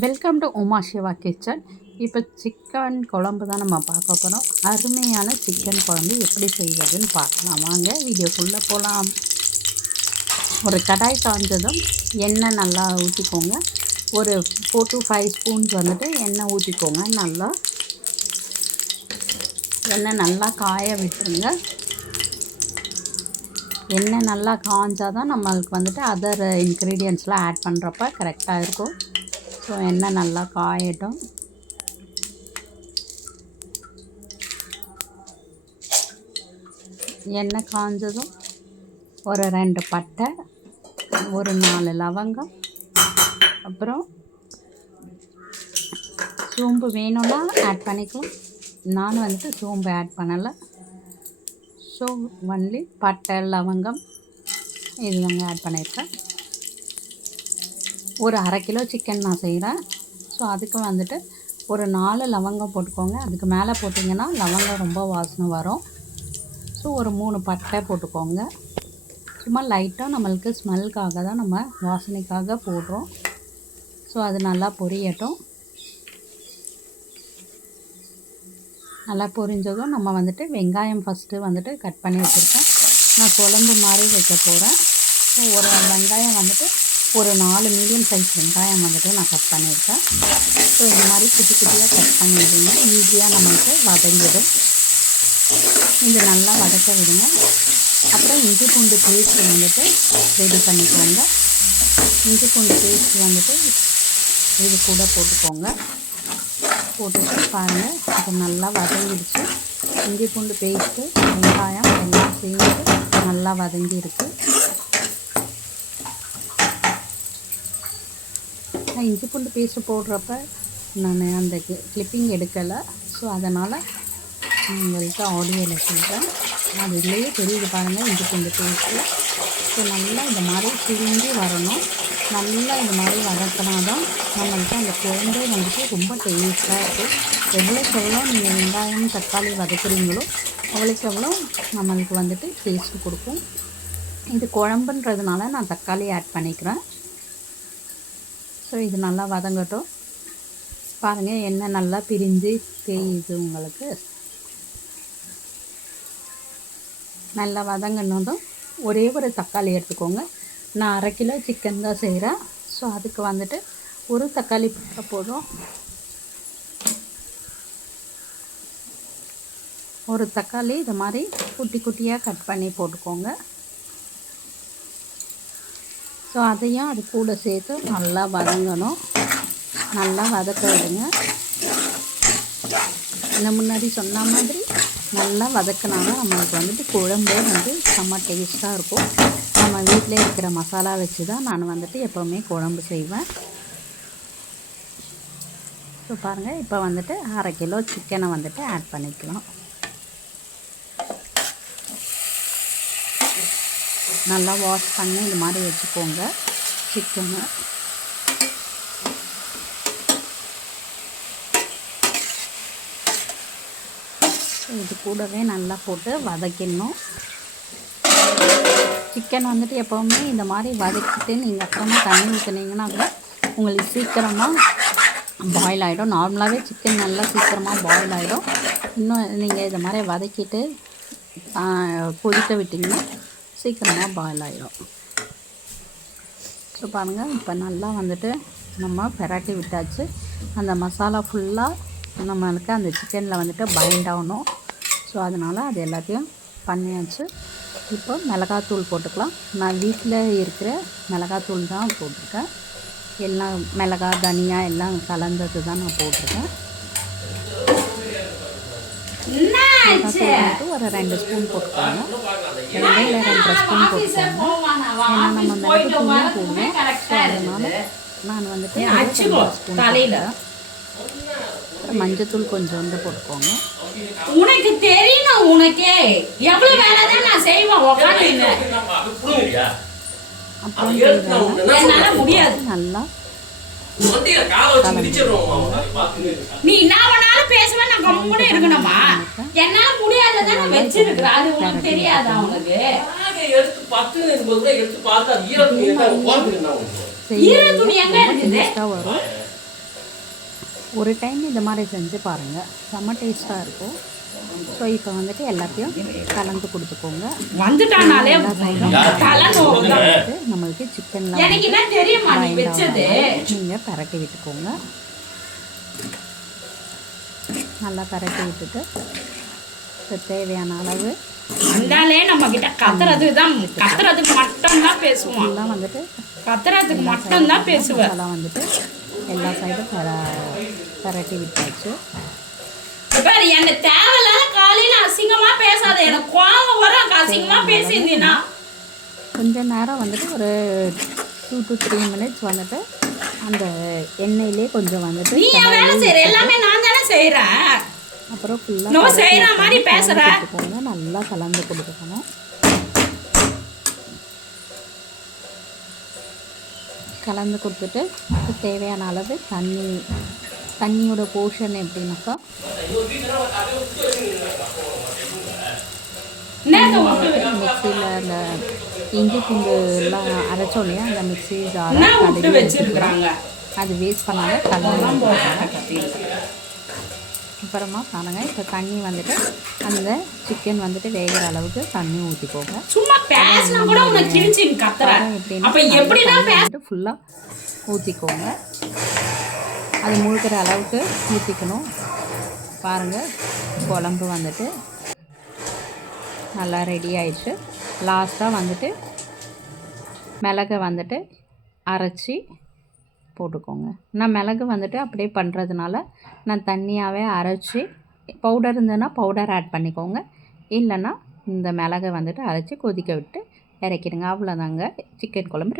Welcome to Uma Siva kitchen. இப்போ chicken குழம்பு தான் நம்ம பார்க்க போகிறோம். அருமையான சிக்கன் குழம்பு எப்படி செய்வதுன்னு பார்க்கலாம். வாங்க வீடியோக்குள்ளே போகலாம். ஒரு கடாய் காய்ஞ்சதும் எண்ணெய் நல்லா ஊற்றிக்கோங்க. ஒரு 4 to 5 ஸ்பூன்ஸ் எண்ணெய் ஊற்றிக்கோங்க. எண்ணெய் நல்லா காய விட்டுருங்க. எண்ணெய் நல்லா காய்ஞ்சால் தான் நம்மளுக்கு அதர் இன்க்ரீடியன்ட்ஸ்லாம் ஆட் பண்ணுறப்ப கரெக்டாக இருக்கும். ஸோ எண்ணெய் நல்லா காயட்டும். எண்ணெய் காய்ஞ்சதும் ஒரு 2 பட்டை, ஒரு 4 லவங்கம், அப்புறம் சோம்பு வேணும்னா ஆட் பண்ணிக்கலாம். நான் சோம்பு ஆட் பண்ணலை. ஸோ ஒன்லி பட்டை லவங்கம் இது ஆட் பண்ணியிருக்கேன். ஒரு 1/2 கிலோ சிக்கன் நான் செய்கிறேன். ஸோ அதுக்கு ஒரு 4 லவங்கம் போட்டுக்கோங்க. அதுக்கு மேலே போட்டிங்கன்னா லவங்கம் ரொம்ப வாசனை வரும். ஸோ ஒரு 3 பட்டை போட்டுக்கோங்க. சும்மா லைட்டாக நம்மளுக்கு ஸ்மெல்லுக்காக தான், நம்ம வாசனைக்காக போடுறோம். ஸோ அது நல்லா பொரியட்டும். நல்லா பொரிஞ்சதும் நம்ம வெங்காயம் ஃபஸ்ட்டு கட் பண்ணி வச்சுருக்கேன். நான் குழம்பு மாதிரி வைக்க போகிறேன். ஸோ ஒரு வெங்காயம் ஒரு 4 மீடியம் சைஸ் வெங்காயம் நான் கட் பண்ணியிருக்கேன். ஸோ இந்த மாதிரி குட்டி குட்டியாக கட் பண்ணிவிடுங்க. ஈஸியாக நம்மளுக்கு வதங்கிடும். இது நல்லா வதக்க விடுங்க. அப்புறம் இஞ்சி பூண்டு பேஸ்ட் ரெடி பண்ணிக்கோங்க. இஞ்சி பூண்டு பேஸ்ட் இது கூட போட்டுக்கோங்க. போட்டுட்டு பாருங்கள், இது நல்லா வதங்கிடுச்சு. இஞ்சி பூண்டு பேஸ்ட்டு வெங்காயம் எல்லாம் சேர்ந்து நல்லா வதங்கி இருக்குது. நான் இஞ்சி பூண்டு பேஸ்ட்டு போடுறப்ப நான் அந்த கிளிப்பிங் எடுக்கலை. ஸோ அதனால் உங்களுக்கு ஆடியோவில் சொல்கிறேன். அது இதுலேயே தெரியுது பாருங்கள், இஞ்சி பூண்டு பேஸ்ட்டு. ஸோ நல்லா இந்த மாதிரி சுருங்கி வரணும். நல்லா இந்த மாதிரி வதக்கினா தான் நம்மளுக்கு அந்த குழம்பே ரொம்ப டேஸ்ட்டாக இருக்கும். எவ்வளோக்கு எவ்வளோ நீங்கள் வெங்காயம் தக்காளி வதக்குறீங்களோ அவ்வளோக்கு எவ்வளோ நம்மளுக்கு டேஸ்ட்டு கொடுக்கும். இது குழம்புன்றதுனால நான் தக்காளி ஆட் பண்ணிக்கிறேன். ஸோ இது நல்லா வதங்கட்டும். பாருங்கள், எண்ணெய் நல்லா பிரிஞ்சு தெரியுது உங்களுக்கு. நல்லா வதங்கினதும் ஒரே ஒரு தக்காளி எடுத்துக்கோங்க. நான் 1/2 கிலோ சிக்கன் தான் செய்கிறேன். ஸோ அதுக்கு ஒரு தக்காளி போதும். ஒரு தக்காளி இது மாதிரி குட்டி குட்டியாக கட் பண்ணி போட்டுக்கோங்க. ஸோ அதையும் அது கூட சேர்த்து நல்லா வதங்கணும். நல்லா வதக்க விடுங்க. இன்னும் முன்னாடி சொன்ன மாதிரி நல்லா வதக்கினாலும் நம்மளுக்கு குழம்பே செம்ம டேஸ்ட்டாக இருக்கும். நம்ம வீட்டிலே இருக்கிற மசாலா வச்சு தான் நான் எப்போவுமே குழம்பு செய்வேன். ஸோ பாருங்கள், இப்போ 1/2 கிலோ சிக்கனை ஆட் பண்ணிக்கலாம். நல்லா வாஷ் பண்ணி இது மாதிரி வச்சுக்கோங்க சிக்கனை. இது கூடவே நல்லா போட்டு வதக்கிடணும். சிக்கன் எப்போவுமே இந்த மாதிரி வதக்கிட்டு நீங்கள் அப்புறமா தண்ணி ஊற்றினீங்கன்னா கூட உங்களுக்கு சீக்கிரமாக பாயில் ஆகிடும். நார்மலாகவே சிக்கன் நல்லா சீக்கிரமாக பாயில் ஆகிடும். இன்னும் நீங்கள் இதை மாதிரி வதக்கிட்டு கொதிக்க விட்டிங்கன்னா சீக்கிரமாக பாயில் ஆகிடும். ஸோ பாருங்கள், இப்போ நல்லா நம்ம பெரட்டி விட்டாச்சு. அந்த மசாலா ஃபுல்லாக நம்மளுக்கு அந்த சிக்கனில் பைண்ட் ஆகணும். ஸோ அதனால் அது எல்லாத்தையும் பண்ணியாச்சு. இப்போ மிளகாத்தூள் போட்டுக்கலாம். நான் வீட்டில் இருக்கிற மிளகாத்தூள் தான் போட்டிருக்கேன். எல்லாம் மிளகாய் தனியா எல்லாம் கலந்தது தான் நான் போட்டிருக்கேன். ஒரு 2 ஸ்பூன் போட்டுக்கோங்க. 2 ஸ்பூன் போட்டுக்கோங்க. ஏன்னா நம்ம மிளகு தூளும் போடுவோம். ஸோ அதனால் நான் 2 ஸ்பூன் போட்டேன். மஞ்சத்தூள் கொஞ்சோண்டு போட்டுக்கோங்க. உனக்கு தெரியணும், உனக்கே எவ்வளவு வேலை தான் நான் செய்வேன். அப்புறம் முடியாது. நல்லா நீ என்ன வேணாலும் பேசுவேன், நான் கம்முனே இருக்கணுமா? என்னால முடியாததை நான் வச்சிருக்கிறேன். அது உனக்கு தெரியாதா? உனக்கு ஈர துணி எங்க இருக்குது? ஒரு டைம் இந்த மாதிரி செஞ்சு பாருங்கள், செம்ம டேஸ்ட்டாக இருக்கும். ஸோ இப்போ வந்துட்டு எல்லாத்தையும் கலந்து கொடுத்துக்கோங்க. வந்துட்டானாலே நம்மளுக்கு சிக்கன்லாம் நீங்கள் பரட்டி விட்டுக்கோங்க. நல்லா பரட்டி விட்டுட்டு தேவையான அளவு வந்தாலே நம்ம கிட்ட கத்துறதுக்கு மட்டும்தான் பேசுவோம். எல்லாம் வந்துட்டு கத்துறதுக்கு மட்டும்தான் பேசுவேன். அதெல்லாம் வந்துட்டு எல்லா சைடும் பரட்டி விட்டாச்சு. பாரு, என்ன தேவையில்லாத காலையில அசிங்கமா பேசாத, எனக்கு கோவம் வரும் அசிங்கமா பேசியிருந்தீங்கன்னா. கொஞ்ச நேரம் வந்துட்டு ஒரு 2 to 3 minutes வந்துட்டு அந்த எண்ணெயிலே கொஞ்சம் வந்துட்டு நீ வேலை செய்யற, எல்லாமே நான் தானே செய்யறேன். அப்புறம் ஃபுல்லாக செய்யற மாதிரி பேசுற, நல்லா கலந்து கொடுக்கணும். கலந்து கொடுத்துட்டு தேவையான அளவு தண்ணியோட போர்ஷன் எப்படின்னாக்கா மிக்சியில் அந்த இஞ்சி பூண்டு எல்லாம் அரைச்சோம் இல்லையா, அந்த மிக்சி ஜார் வச்சுருக்குறாங்க, அது வேஸ்ட் பண்ணாங்க கலந்து. அப்புறமா பாருங்க, இப்போ தண்ணி வந்துட்டு அந்த சிக்கன் வந்துட்டு வேகிற அளவுக்கு தண்ணி ஊற்றிக்கோங்க. எப்படின்னா ஃபுல்லாக ஊற்றிக்கோங்க, அது முழுக்கிற அளவுக்கு ஊற்றிக்கணும். பாருங்கள், குழம்பு வந்துட்டு நல்லா ரெடி ஆயிடுச்சு. லாஸ்ட்டாக வந்துட்டு மிளகை வந்துட்டு அரைச்சி போட்டுக்கோங்க. நான் மிளகு வந்துட்டு அப்படியே பண்ணுறதுனால நான் தண்ணியாகவே அரைச்சி, பவுடர் இருந்ததுன்னா பவுடர் ஆட் பண்ணிக்கோங்க, இல்லைன்னா இந்த மிளகை வந்துட்டு அரைச்சி கொதிக்க விட்டு இறக்கிடுங்க. அவ்வளோதாங்க, சிக்கன் குழம்பு.